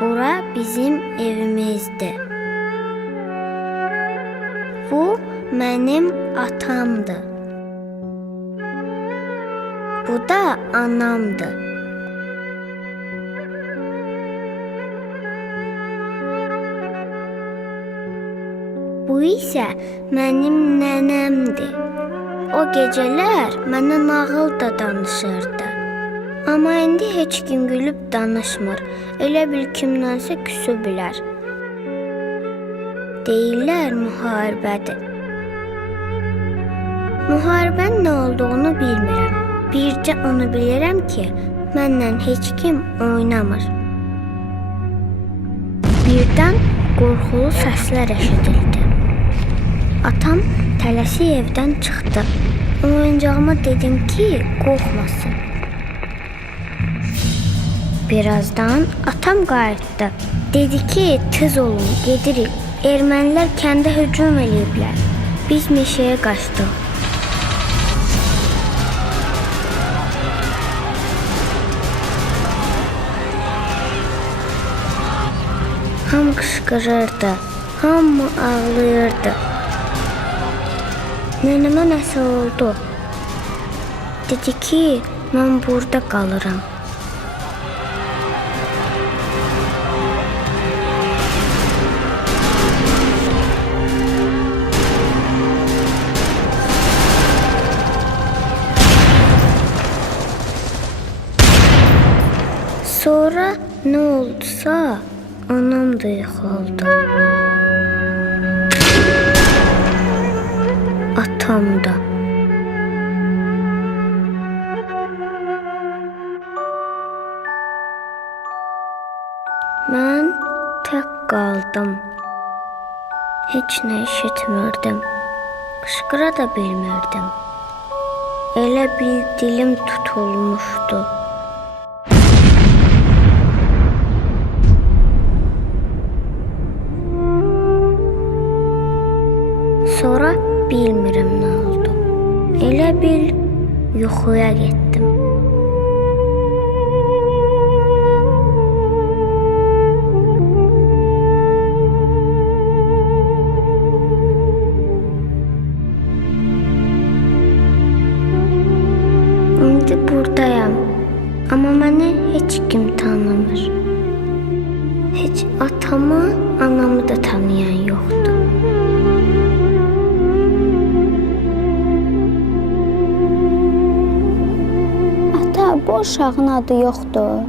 Bura bizim evimizdir. Bu mənim atamdır. Bu da anamdır. Bu isə mənim nənəmdir. O gecələr mənə nağıl da danışırdı. Amma indi heç kim gülüb danışmır. Elə bil kimdənsə küsüblər. Deyirlər müharibədir. Müharibənin nə olduğunu bilmirəm. Bircə onu bilirəm ki, məndən heç kim oynamır. Birdən qorxulu səslər eşidildi. Atam tələsik evdən çıxdı. Oyuncağıma dedim ki, qorxmasın. Birazdan atam qayıtdı. Dedi ki, tez olun, gedirik. Ermənilər kəndə hücum eləyiblər. Biz meşəyə qaçdıq. Hamı qışqırırdı, hamı ağlayırdı. Nənəmə nəsə oldu. Dedi ki, mən burada qalıram. Sonra nə oldusa, anam da yıxıldı. Atam da. Mən tək qaldım. Heç nə eşitmirdim. Qışqıra da bilmirdim. Elə bil dilim tutulmuşdu. Sonra bilmirəm nə oldu. Elə bil yuxuya getdim. İndi buradayam. Amma məni heç kim tanımır. Heç atamı, anamı da tanıyan yoxdur. Bu uşağın adı yoxdur.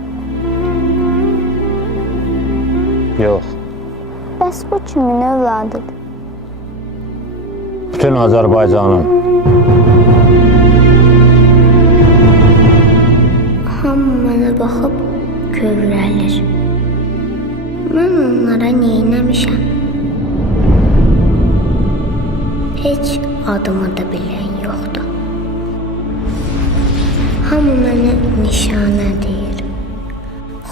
Yox. Bəs bu kimin övladıdır? Bütün Azərbaycanın. Hamı mənə baxıb kövrəlir. Mən onlara neynəmişəm? Heç adımı da bilən yoxdur. Hamı mənə nişanə deyir.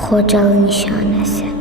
Xocalı nişanəsi.